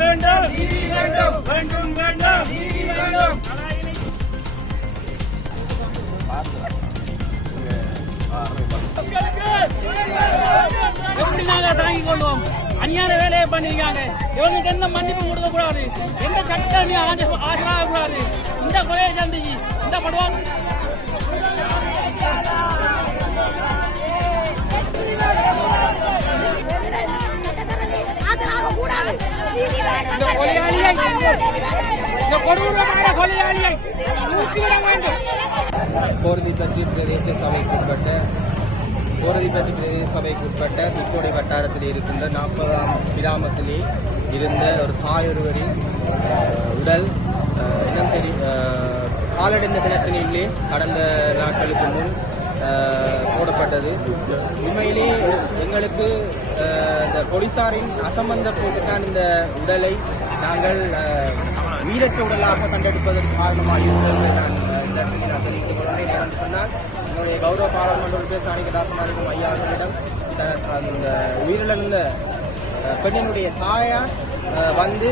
வேண்டும் நீதி வேண்டும் வேண்டும் வேண்டும் நீதி வேண்டும். எப்படி நாங்க தாங்கிக் கொள்வோம்? அநியாய வேலையை பண்ணிருக்காங்க. இவங்களுக்கு எந்த மன்னிப்பு கொடுக்க கூடாது, எந்த சட்டம் ஆஜராக கூடாது. இந்த கொலையை சந்திச்சு இந்த படுவாங்க போரதிப்பட்டி பிரதேச சபைக்குட்பட்ட திக்கோடை வட்டாரத்தில் இருக்கின்ற 40ஆம் கிராமத்திலே இருந்த ஒரு தாயொருவரின் உடல் காலடைந்த தினத்திலே கடந்த நாட்களுக்கு முன் போடப்பட்டது. உண்மையிலே எங்களுக்கு இந்த போலீசாரின் அசம்பந்தப்பட்டுத்தான் இந்த உடலை நாங்கள் உயிரற்ற உடலாக கண்டெடுப்பதற்கு காரணமாக இருந்தது. நான் தெரிவித்துக் கொள்கிறேன். சொன்னால் என்னுடைய கௌரவ பாராளுமன்ற உறுப்பினர் சாணிகதாசனாருக்கும் ஐயாவிடம் அந்த உயிரிழந்த பெண்ணினுடைய தாயார் வந்து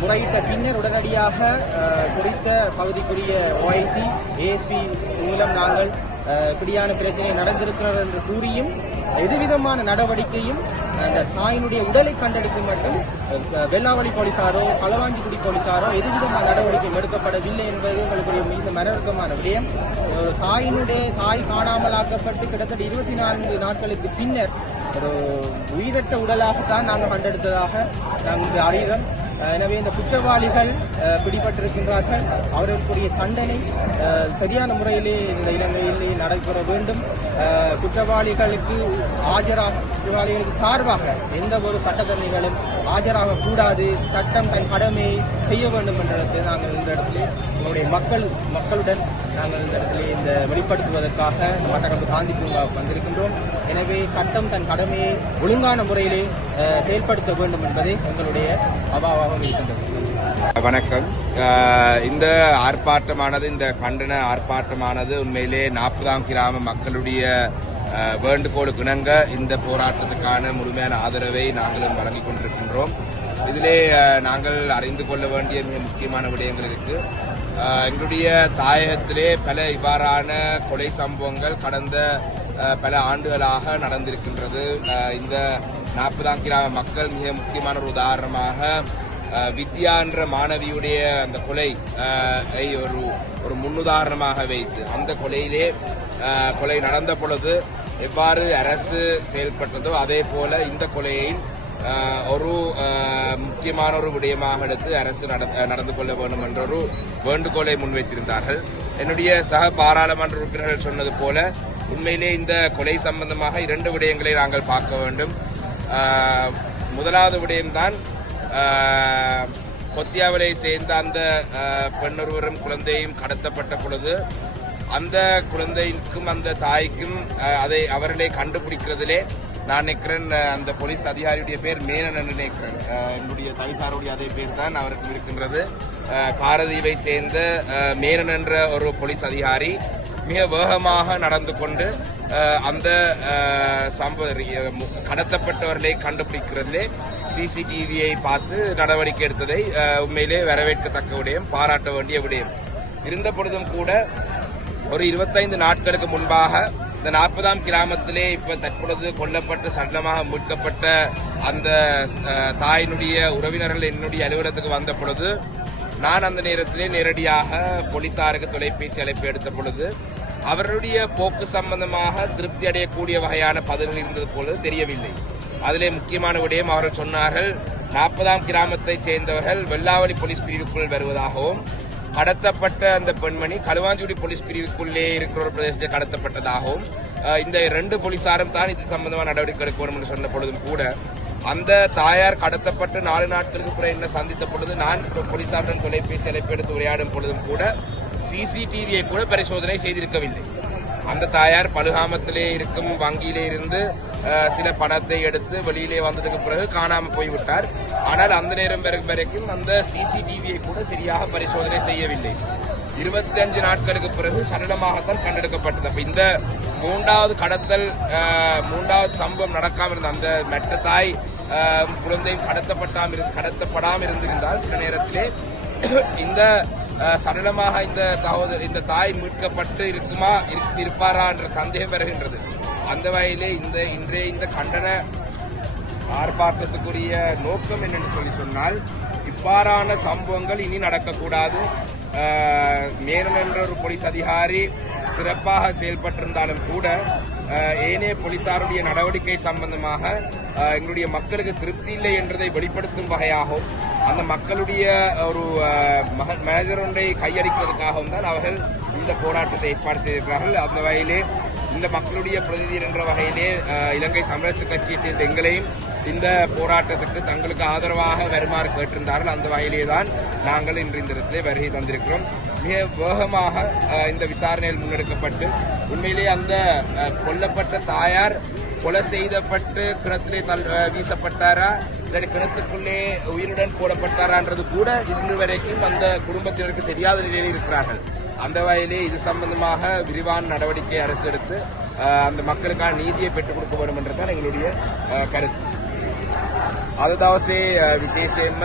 முறையிட்ட பின்னர் உடனடியாக குறித்த பகுதிக்குரிய ஓஐசி ஏஎஸ்பி மூலம் நாங்கள் இப்படியான பிரச்சனை நடந்திருக்கிறது என்று கூறியும் எதுவிதமான நடவடிக்கையும் அந்த தாயினுடைய உடலை கண்டெடுக்கும் மட்டும் வெள்ளாவளி போலீசாரோ களவாஞ்சிக்குடி போலீசாரோ எதுவிதமான நடவடிக்கையும் எடுக்கப்படவில்லை என்பது எங்களுக்கு மிக மனவருக்கமான விடயம். ஒரு தாய் காணாமலாக்கப்பட்டு கிட்டத்தட்ட 24 நாட்களுக்கு பின்னர் ஒரு உயிரற்ற உடலாகத்தான் நாங்கள் கண்டெடுத்ததாக நாங்கள் அறிகிறோம். எனவே இந்த குற்றவாளிகள் பிடிபட்டிருக்கின்றார்கள். அவர்களுக்குரிய தண்டனை சரியான முறையிலே இந்த இலங்கையிலே நடைபெற வேண்டும். குற்றவாளிகளுக்கு சார்பாக எந்த ஒரு சட்டத்தரணிகளும் ஆஜராக கூடாது. சட்டம் தன் கடமையை செய்ய வேண்டும் என்ற நாங்கள் இந்த இடத்திலே எங்களுடைய மக்களுடன் நாங்கள் இந்த இடத்திலே இந்த வெளிப்படுத்துவதற்காக மட்டக்களப்பு காந்தி பூங்காவுக்கு வந்திருக்கின்றோம். எனவே சட்டம் தன் கடமையை ஒழுங்கான முறையிலே செயல்படுத்த வேண்டும் என்பதை எங்களுடைய அபாவாக இருக்கின்றது. வணக்கம். இந்த ஆர்ப்பாட்டமானது, இந்த கண்டன ஆர்ப்பாட்டமானது உண்மையிலே 40ஆம் கிராம மக்களுடைய வேண்டுகோளுக்கு இணங்க இந்த போராட்டத்துக்கான முழுமையான ஆதரவை நாங்களும் வழங்கிக் கொண்டிருக்கின்றோம். இதிலே நாங்கள் அறிந்து கொள்ள வேண்டிய மிக முக்கியமான விடயங்கள் இருக்கு. எங்களுடைய தாயகத்திலே பல இவ்வாறான கொலை சம்பவங்கள் கடந்த பல ஆண்டுகளாக நடந்திருக்கின்றது. இந்த 40ஆம் கிராம மக்கள் மிக முக்கியமான ஒரு உதாரணமாக வித்யா என்ற மாணவியுடைய அந்த கொலை ஒரு முன்னுதாரணமாக வைத்து அந்த கொலை நடந்த பொழுது எவ்வாறு அரசு செயல்பட்டதோ அதே போல இந்த கொலையை ஒரு முக்கியமான ஒரு விடயமாக எடுத்து அரசு நடந்து கொள்ள வேண்டும் என்ற ஒரு வேண்டுகோளை முன்வைத்திருந்தார்கள். என்னுடைய சக பாராளுமன்ற உறுப்பினர்கள் சொன்னது போல உண்மையிலே இந்த கொலை சம்பந்தமாக 2 விடயங்களை நாங்கள் பார்க்க வேண்டும். முதலாவது விடயம்தான் கொத்தியாவலை சேர்ந்த அந்த பெண்ணொருவரும் குழந்தையும் கடத்தப்பட்ட பொழுது அந்த குழந்தைக்கும் அந்த தாய்க்கும் அவர்களை கண்டுபிடிக்கிறதிலே நான் நினைக்கிறேன் அந்த போலீஸ் அதிகாரியுடைய பேர் மேனன் என்று நினைக்கிறேன். என்னுடைய தவிசாருடைய அதே பேர் தான் அவருக்கு இருக்கின்றது. காரதீவை சேர்ந்த மேனன் என்ற ஒரு போலீஸ் அதிகாரி மிக வேகமாக நடந்து கொண்டு அந்த கடத்தப்பட்டவர்களை கண்டுபிடிக்கிறதிலே சிசிடிவியை பார்த்து நடவடிக்கை எடுத்ததை உண்மையிலே வரவேற்கத்தக்க விடயம், பாராட்ட வேண்டிய விடயம். இருந்த பொழுதும் கூட ஒரு 25 நாட்களுக்கு முன்பாக இந்த 40ஆம் கிராமத்திலே இப்ப தற்பொழுது கொல்லப்பட்டு சடலமாக மீட்கப்பட்ட அந்த தாயினுடைய உறவினர்கள் என்னுடைய அலுவலகத்துக்கு வந்த பொழுது நான் அந்த நேரத்திலே நேரடியாக போலீசாருக்கு தொலைபேசி அழைப்பு எடுத்த பொழுது அவருடைய போக்கு சம்பந்தமாக திருப்தி அடையக்கூடிய வகையான பதில்கள் இருந்தது போல தெரியவில்லை. அதிலே முக்கியமான விடயம் அவர்கள் சொன்னார்கள், 40ஆம் கிராமத்தை சேர்ந்தவர்கள் வெள்ளாவளி போலீஸ் பிரிவுக்குள் வருவதாகவும் கடத்தப்பட்ட அந்த பெண்மணி களுவாஞ்சிக்குடி போலீஸ் பிரிவுக்குள்ளே இருக்கிற ஒரு பிரதேசத்தை கடத்தப்பட்டதாகவும் இந்த 2 போலீசாரும் தான் இது சம்பந்தமாக நடவடிக்கை எடுக்க வேண்டும் என்று சொன்ன பொழுதும் கூட அந்த தாயார் கடத்தப்பட்டு 4 நாட்களுக்கு பிறகு என்ன சந்தித்த பொழுது நான் போலீசாருடன் தொலைபேசி அழைப்பு எடுத்து உரையாடும் பொழுதும் கூட சிசிடிவியை கூட பரிசோதனை செய்திருக்கவில்லை. அந்த தாயார் பலுகாமத்திலே இருக்கும் வங்கியிலே இருந்து சில பணத்தை எடுத்து வெளியிலே வந்ததுக்கு பிறகு காணாமல் போய்விட்டார். ஆனால் அந்த நேரம் வரைக்கும் அந்த சிசிடிவியை கூட சரியாக பரிசோதனை செய்யவில்லை. 25 நாட்களுக்கு பிறகு சடலமாகத்தான் கண்டெடுக்கப்பட்டது. அப்ப இந்த 3வது கடத்தல் 3வது சம்பவம் நடக்காமல் இருந்த அந்த மெட்ட தாய் குழந்தையும் கடத்தப்படாமல் இருந்திருந்தால் சில நேரத்திலே இந்த சடலமாக இந்த தாய் மீட்கப்பட்டு இருப்பாரா என்ற சந்தேகம் வருகின்றது. அந்த வகையிலே இன்றைய இந்த கண்டன ஆர்ப்பாட்டத்துக்குரிய நோக்கம் என்னென்னு சொன்னால் இவ்வாறான சம்பவங்கள் இனி நடக்கக்கூடாது. மேனன் என்ற ஒரு போலீஸ் அதிகாரி சிறப்பாக செயல்பட்டிருந்தாலும் கூட ஏனைய போலீசாருடைய நடவடிக்கை சம்பந்தமாக எங்களுடைய மக்களுக்கு திருப்தி இல்லை என்றதை வெளிப்படுத்தும் வகையாகவும் அந்த மக்களுடைய ஒரு மேஜர் ஒன்றை கையடிப்பதற்காகவும் தான் அவர்கள் இந்த போராட்டத்தை ஏற்பாடு செய்திருக்கிறார்கள். அந்த வகையிலே இந்த மக்களுடைய பிரதிநிதிகள் என்ற வகையிலே இலங்கை தமிழரசு கட்சியை சேர்ந்த எங்களையும் இந்த போராட்டத்துக்கு தங்களுக்கு ஆதரவாக வருமாறு கேட்டிருந்தார்கள். அந்த வகையிலே தான் நாங்கள் இன்று இந்த இடத்தை வருகை தந்திருக்கிறோம். மிக வேகமாக இந்த விசாரணையில் முன்னெடுக்கப்பட்டு உண்மையிலே அந்த கொல்லப்பட்ட தாயார் கொலை செய்யப்பட்டு கிணத்திலே வீசப்பட்டாரா இல்லாட்டி கிணத்துக்குள்ளே உயிருடன் போடப்பட்டாரான்றது கூட இன்று வரைக்கும் அந்த குடும்பத்தினருக்கு தெரியாத நிலையில் இருக்கிறார்கள். அந்த வகையிலே இது சம்பந்தமாக விரிவான நடவடிக்கை அரசு எடுத்து அந்த மக்களுக்கான நீதியை பெற்றுக் கொடுக்க வேண்டும் என்றுதான் எங்களுடைய கருத்து. அதுதாவசே விசேஷம்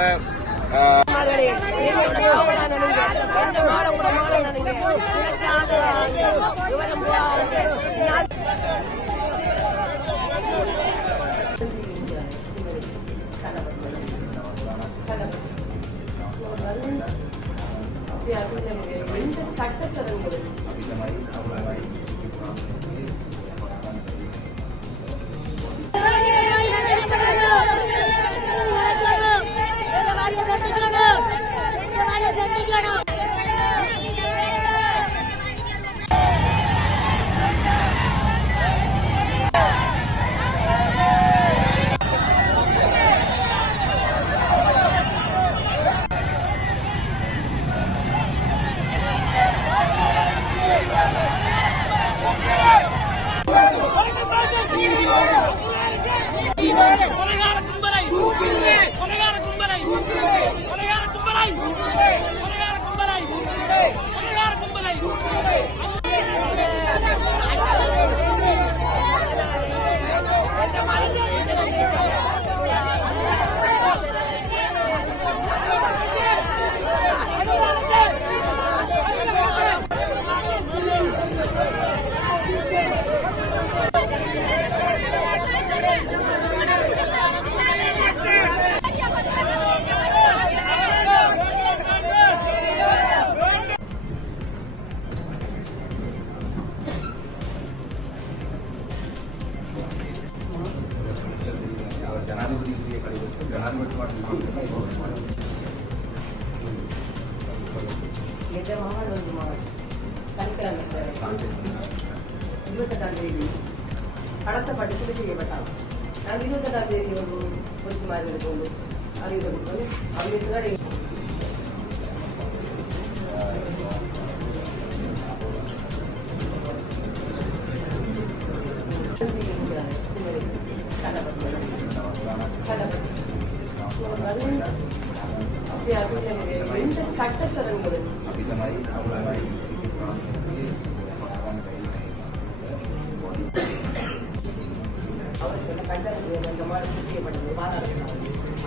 கடத்தப்பட்டு கொலை செய்யப்பட்டாங்க. நாங்கள் 28ஆம் தேதி பொலிஸ் மாதிரி கொண்டு அறிவிக்கப்பட்டு அவங்களுக்கு சட்டத்தரங்கள்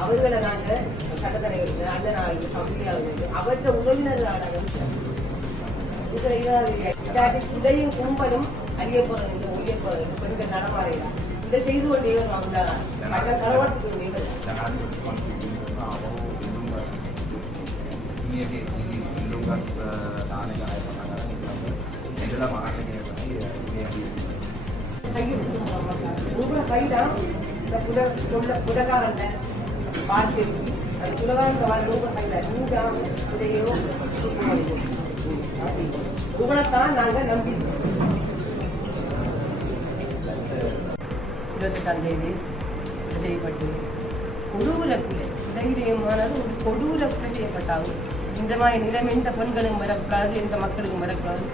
அவர்களை நாங்கள் சட்டத்தரைகளுக்கு அண்ணனாக கம்பெனியாக அவற்ற உறவினர்களான இதையும் கும்பலும் அறியப்படுறது ஒழியப்படுறது பெண்கள் நடமாறையிலாம் இதை செய்து கொண்டே கலவரத்துக்கு புலகாரங்க பார்த்து அது புலகாரங்க உடையோ உங்களைத்தான் நாங்கள் நம்பி 28ஆம் தேதி செய்யப்பட்டு கொடூரக்குலை தைரியமானது ஒரு கொடூரக்குலை செய்யப்பட்டாங்க. இந்த மாதிரி நிலைமை எந்த பெண்களும் வரக்கூடாது, எந்த மக்களுக்கும் வரக்கூடாது.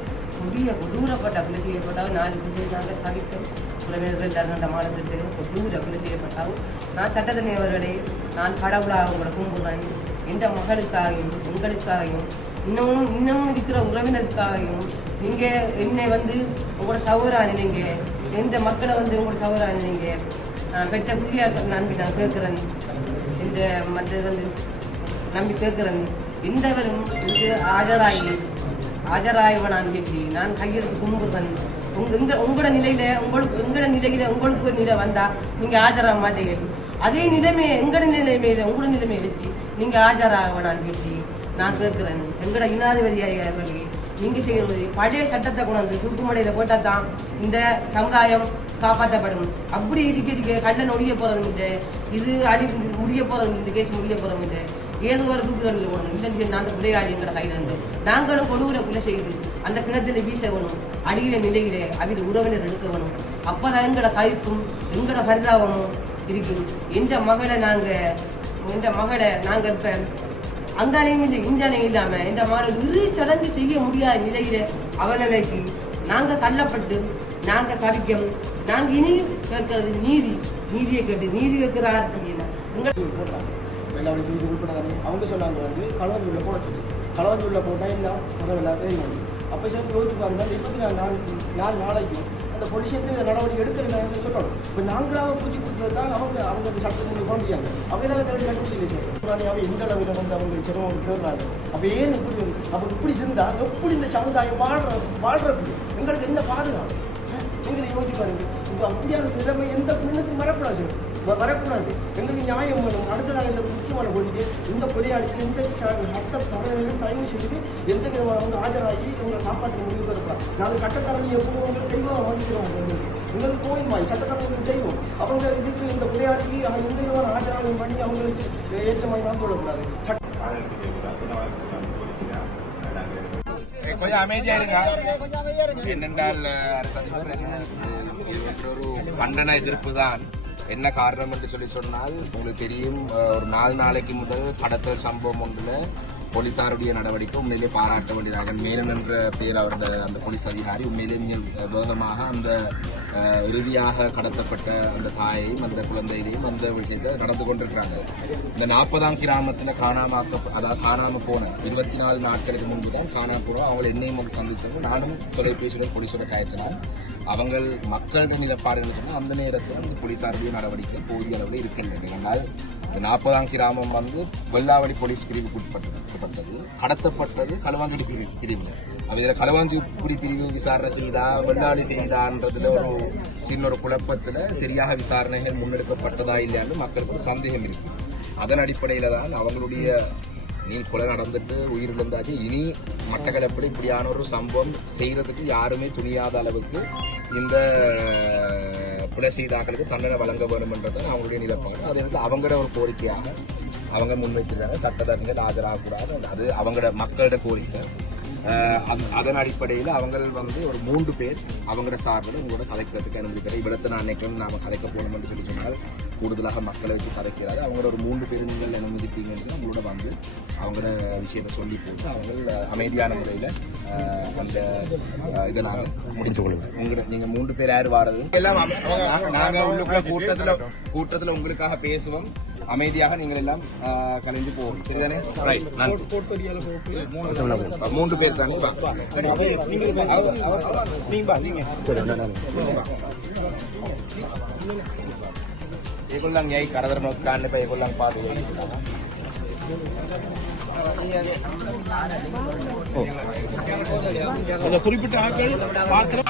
கொடூரப்பட்ட கொலை செய்யப்பட்டாங்க. 4 பேர் நாங்கள் தவிர்த்தோம். உறவினர்கள் தருகின்ற மாநிலத்திற்கு கொடூரக்குலை செய்யப்பட்டாங்க. நான் சட்டத்தலைவர்களே, நான் கடவுளாக உங்களை கும்பிடுறேன். எந்த மகளுக்காகவும் உங்களுக்காகவும் இன்னமும் இருக்கிற உறவினருக்காகவும் நீங்கள் என்னை உங்களோட சௌரானி, நீங்கள் எந்த மக்களை உங்களோட சௌரானி, நீங்கள் பெற்ற புள்ளியாக நம்பி நான் கேட்குறேன். இந்த மற்ற நம்பி கேட்குறேன். எந்தவரும் இது ஆஜராயவனான் சொல்லி நான் கையெழுத்து கும்பிடுறேன். உங்களோட நிலையில உங்களுக்கு ஒரு நிலை வந்தா நீங்க ஆஜராக மாட்டீங்க. அதே நிலைமையை எங்கட நிலைமையில உங்களோட நிலைமையை வச்சு நீங்க ஆஜராகவனான் சொல்லி நான் கேட்கிறேன். எங்கட இனாதிபதியாக சொல்லி நீங்க செய்யறது பழைய சட்டத்தை கொண்டாந்து தூக்குமடையில போட்டா தான் இந்த சமுதாயம் காப்பாற்றப்படும். அப்படி இருக்க கண்ணன் ஒழிய போறதும் இல்லை, இது முடிய போறதும் இந்த கேஸ் முடிய போறதும் இல்லை. ஏதோ ஒரு தூக்குதலில் போடணும். இல்லைன்னு நாங்கள் விளையாடி எங்களை கையில் இருந்து நாங்களும் கொடூரக்குள்ள செய்து அந்த கிணத்துல வீச வேணும். அடியில நிலையிலே அவர் உறவினர் எடுக்க வேணும். அப்பதான் எங்களோட சகிப்பும் எங்களோட பரிதாபமும் இருக்கும். என்ற மகளை நாங்க இப்ப அங்காலையும் இல்லை இஞ்சாலையும் இல்லாம என்ற மகளை இரு சடங்கு செய்ய முடியாத நிலையில அவர்களுக்கு நாங்க தள்ளப்பட்டு நாங்க சபிக்கும். நாங்க இனி கேட்கறது நீதியை கேட்டு நீதி கேட்கிறார் அப்படின்னா அவங்க சொன்னாங்க வந்து களவஞ்சூரில் போட்டு களவஞ்சூரில் போட்டால் எல்லாம் மகன் தெரியும். அப்போ சரி யோசிச்சு பாருங்க, 24 நாளைக்கு அந்த பொலிஷன் நடவடிக்கை எடுக்கிறேன் சொல்லணும். இப்போ நாங்களாக பூச்சி கொடுத்தது தான் அவங்க சட்டத்தை போட முடியாது. அப்படின்னா கண்டுபிடிக்கல சார். அவன் எந்த அளவில் வந்து அவங்க சிரமம் தேர்றாங்க. அப்போ ஏன் இப்படி அப்போ இப்படி இருந்தால் எப்படி இந்த சமுதாயம் வாழ்றப்படி எங்களுக்கு என்ன பாதுகாப்பு எங்களை யோசிச்சு பாருங்க. இப்போ அப்படியான நிலைமை எந்த பெண்ணுக்கும் வரக்கூடாது. எங்களுக்கு நியாயம் வேணும். அடுத்ததாக முக்கியமான கோரிக்கை, இந்த கொலையாளிக்கு இந்த சட்ட தரவையும் தயவு செய்து எந்த விதமான வந்து ஆஜராகி உங்களை காப்பாற்ற முடிவு இருக்கலாம். நாங்கள் சட்டத்தரணி எப்போ உங்களுக்கு தெய்வம் மதிக்கிறோம். எங்களுக்கு கோயில் வாய் சட்டத்தரணி செய்வோம். அவங்க இதுக்கு இந்த கொலையாளிக்கு எந்த விதமான ஆஜராகம் பண்ணி அவங்களுக்கு ஏற்றமாக தான் சொல்லக்கூடாது. கொஞ்சம் அமைதியா இருங்க. என்னென்றால் ஒரு கண்டன எதிர்ப்பு தான். என்ன காரணம் என்று சொன்னால் உங்களுக்கு தெரியும், ஒரு 4 நாளைக்கு முதல் கடத்தல் சம்பவம் ஒன்றில் போலீசாருடைய நடவடிக்கை உண்மையிலே பாராட்ட வேண்டியதாக. மேனன் என்ற பேர் அவருடைய அந்த போலீஸ் அதிகாரி உண்மையிலே வேகமாக அந்த இறுதியாக கடத்தப்பட்ட அந்த தாயையும் அந்த குழந்தையிலையும் அந்த விஷயத்தை நடந்து கொண்டிருக்கிறாங்க. இந்த 40ஆம் கிராமத்தில் காணாம போன 24 நாட்களுக்கு முன்பு தான் காணாம போனோம். அவங்களை என்னையும் வந்து சந்தித்தவங்க நானும் தொலைபேசியுடன் போலீஸோட கயற்றினால் அவங்கள் மக்களிடம் நிலப்பாடுகள் சொன்னால் அந்த நேரத்தில் அந்த போலீசாருடைய நடவடிக்கை போதிய அளவில் இருக்கின்றது. என்றால் 40ஆம் கிராமம் வந்து வெள்ளாவடி போலீஸ் பிரிவுக்கு உட்பட்டது. கடத்தப்பட்டது களுவாஞ்சுடி பிரிவு. இதில் களுவாஞ்சுடி பிரிவு விசாரணை செய்தா வெள்ளாடி செய்தான்றதுல ஒரு சின்ன ஒரு குழப்பத்தில் சரியாக விசாரணைகள் முன்னெடுக்கப்பட்டதா இல்லையான்னு மக்களுக்கு ஒரு சந்தேகம் இருக்கு. அதன் அடிப்படையில் தான் அவங்களுடைய கொலை நடந்துட்டு உயிரிழந்தாச்சு. இனி மட்டக்களப்பில் இப்படியான ஒரு சம்பவம் செய்யறதுக்கு யாருமே துணியாத அளவுக்கு இந்த கொலை செய்தாக்களுக்கு தண்டனை வழங்க வேண்டும் என்றது அவங்களுடைய நிலப்பாடு. அது வந்து அவங்களோட ஒரு கோரிக்கையாக அவங்க முன்வைத்திருக்காங்க. சட்டத்தரணிகள் ஆஜராகக்கூடாது, அது அவங்களோட மக்களோட கோரிக்கை. அதன் அடிப்படையில் அவங்க வந்து ஒரு 3 பேர் அவங்களோட சார்பில் உங்களோட கதைக்கிறதுக்கு அனுமதிக்கிறேன். இவ்வளத்தை நான் நினைக்கிறேன் நாம கதைக்க போகணும் என்று சொல்லி சொன்னால் கூடுதலாக மக்களை வச்சு கதைக்கிறாரு. அவங்களோட ஒரு 3 பேர் நீங்கள் அனுமதிப்பீங்கன்னு உங்களோட வந்து அவங்களோட விஷயத்தை சொல்லி போட்டு அவங்க அமைதியான முறையில் அந்த இதை நாங்கள் முடிச்சு கொள்ளுவோம். உங்களோட நீங்கள் 3 பேர் யார் வாரது எல்லாம் நாங்கள் உள்ளுக்குள்ள கூட்டத்தில் உங்களுக்காக பேசுவோம். அமைதியாக நீங்கள் எல்லாம் கலைந்து போவோம். சரிதானே? 3 பேர் தானே. ඒගොල්ලන් යයි කරදර නොත් ගන්න එපා. ඒගොල්ලන් පාදේ යයි. ඔව්. குறிப்பிட்ட ஆட்கள் பார்க்கிற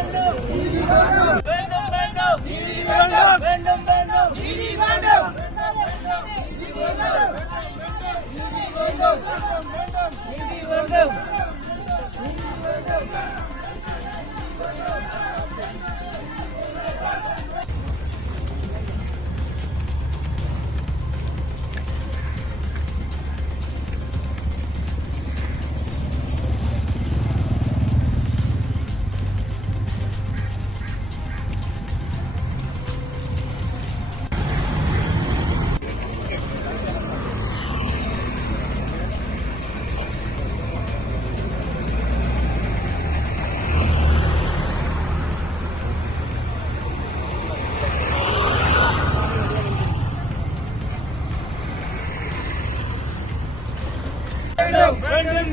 வேண்டும்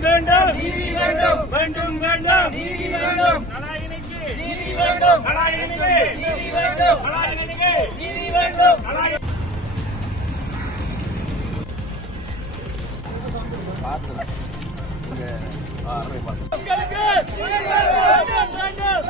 வேண்டும் நீதி வேண்டும் வேண்டும் வேண்டும் நீதி வேண்டும் கலாயினிக்கு நீதி வேண்டும் கலாயினிக்கு நீதி வேண்டும் கலாயினிக்கு நீதி வேண்டும் மக்களுக்கு வேண்டும் வேண்டும்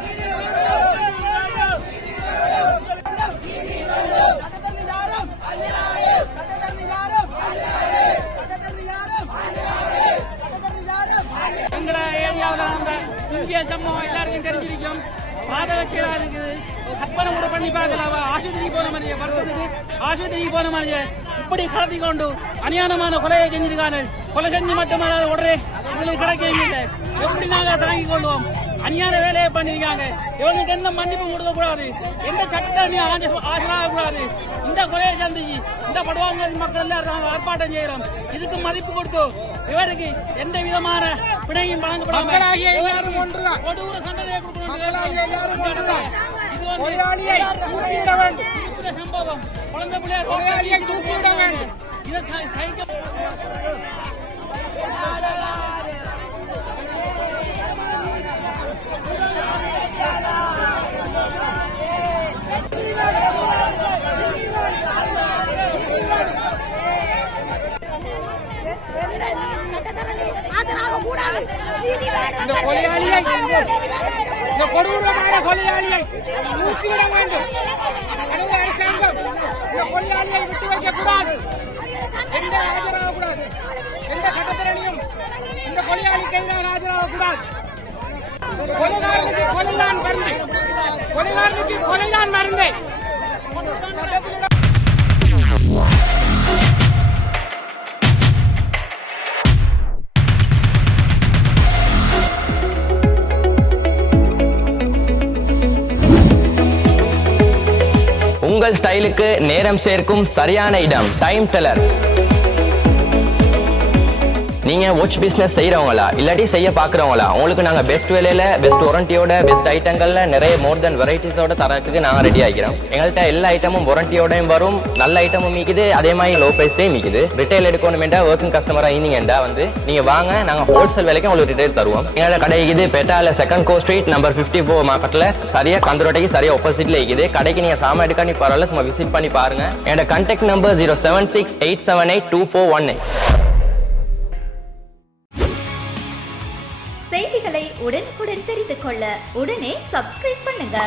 எங்கள ஏரியாவில் அந்த முக்கிய சம்பவம் எல்லாருக்கும் தெரிஞ்சிருக்கும். பாதகச்சீரா இருக்குது. கற்பனை கூட பண்ணி பார்க்கலாம். ஆஸ்பத்திரிக்கு போன மாதிரி வருஷத்துக்கு ஆஸ்பத்திரிக்கு போன மாதிரி இப்படி கடத்தி கொண்டு அநியாயமான கொலையை செஞ்சிருக்காங்க. கொலை செஞ்சு மட்டுமல்லாத உடனே உங்களுக்கு கிடைக்க எப்படி நாங்கள் தாங்கிக் கொள்வோம்? அநியாய வேலையை பண்ணிருக்காங்க. இவங்களுக்கு எந்த மன்னிப்பும் கொடுக்க கூடாது. எந்த சட்டத்தை ஆஜராக கூடாது. இந்த கொலையை சந்திச்சு இந்த படுவாங்க மக்கள் எல்லாம் ஆர்ப்பாட்டம் செய்யறோம். இதுக்கு மதிப்பு கொடுத்து இவருக்கு எந்த விதமான பிணையும் வழங்கப்படாமல் கொடூர தண்டனை சம்பவம் குழந்தை பிள்ளையார் தூக்கிவிட வேண்டும். இதை கைக்க இந்த கொலையாளியை இந்த கொடூரமான கொலையாளியை தூக்கிவிட வேண்டும். அரசாங்கம் இந்த கொலையாளியை விட்டு வைக்கக்கூடாது. எந்த ஆஜராகக்கூடாது. எந்த சட்டத்திரையும் இந்த கொலையாளிக்கு எதிராக ஆஜராகக்கூடாது. கொலைகாரனுக்கு கொலைதான் மருந்து. கொலைகாரனுக்கு கொலைதான் மருந்து. உங்கள் ஸ்டைலுக்கு நேரம் சேர்க்கும் சரியான இடம் டைம் டெல்லர். நீங்க வாட்ச் பிசினஸ் செய்யறவங்களா இல்லாட்டி செய்ய பாக்குறவங்களா, உங்களுக்கு நாங்க பெஸ்ட் விலையில பெஸ்ட் வாரண்டியோட பெஸ்ட் ஐட்டங்கள்ல நிறைய மோர் தென் வெரைட்டிஸோட தரத்துக்கு நாங்க ரெடி ஆகிறோம். எங்கள்கிட்ட எல்லா ஐட்டமும் வாரண்டியோடையும் வரும். நல்ல ஐட்டமும் மீக்குது, அதே மாதிரி லோ பிரைஸ்லயும் மீக்குது. ரிட்டைல் எடுக்கணுமெண்டா ஒர்க்கிங் கஸ்டமரா இருந்தீங்கடா நீங்க வாங்க, நாங்க ஹோல்சேல் விலைக்கு உங்களுக்கு ரிட்டைல் தருவோம். எங்களோட கடை இருக்குது பெட்டால செகண்ட் கோ ஸ்ட்ரீட் நம்பர் 54 மார்க்கெட்ல சரியா கந்தரோட்டைக்கு சரியா ஆப்போசிட்ல இருக்குது. கடைக்கு நீங்க சாமான் எடுக்க நீ பரவாயில்ல, சும்மா விசிட் பண்ணி பாருங்க. என்னோட கான்டாக்ட் நம்பர் 0768782482418. செய்திகளை உடனுக்குடன் தெரிந்து கொள்ள உடனே சப்ஸ்கிரைப் பண்ணுங்க.